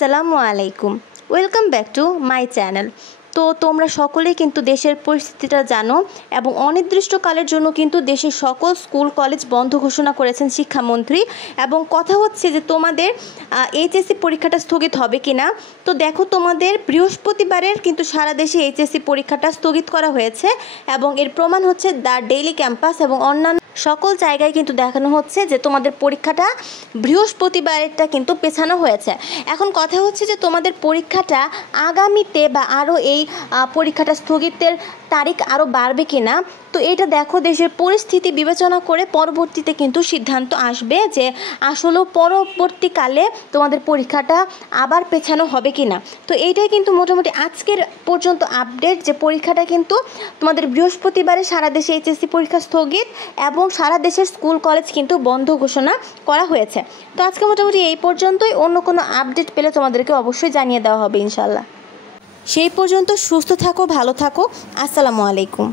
আসসালামু আলাইকুম, welcome back to my channel. তো তোমরা সকলেই কিন্তু দেশের পরিস্থিতিটা জানো এবং অনির্দিষ্টকালের জন্য কিন্তু দেশের সকল স্কুল কলেজ বন্ধ ঘোষণা করেছেন শিক্ষামন্ত্রী। এবং কথা হচ্ছে যে তোমাদের এইচএসসি পরীক্ষাটা স্থগিত হবে কি না। তো দেখো, তোমাদের বৃহস্পতিবারের কিন্তু সারা দেশে এইচএসসি পরীক্ষাটা স্থগিত করা হয়েছে এবং এর প্রমাণ হচ্ছে দ্য ডেইলি ক্যাম্পাস এবং অন্যান্য সকল জায়গায় কিন্তু দেখানো হচ্ছে যে তোমাদের পরীক্ষাটা বৃহস্পতিবারেরটা কিন্তু পেছানো হয়েছে। এখন কথা হচ্ছে যে তোমাদের পরীক্ষাটা আগামীতে বা আরও এই পরীক্ষাটা স্থগিতের তারিখ আরও বাড়বে কি না। তো এটা দেখো, দেশের পরিস্থিতি বিবেচনা করে পরবর্তীতে কিন্তু সিদ্ধান্ত আসবে যে আসলেও পরবর্তীকালে তোমাদের পরীক্ষাটা আবার পেছানো হবে কি না। তো এইটাই কিন্তু মোটামুটি আজকের পর্যন্ত আপডেট, যে পরীক্ষাটা কিন্তু তোমাদের বৃহস্পতিবারে সারা দেশে এইচএসসি পরীক্ষা স্থগিত এবং সারা দেশের স্কুল কলেজ কিন্তু বন্ধ ঘোষণা করা হয়েছে। তো আজকে মোটামুটি এই পর্যন্তই। অন্য কোনো আপডেট পেলে তোমাদেরকে অবশ্যই জানিয়ে দেওয়া হবে ইনশাল্লাহ। সেই পর্যন্ত সুস্থ থাকো, ভালো থাকো। আসসালামু আলাইকুম।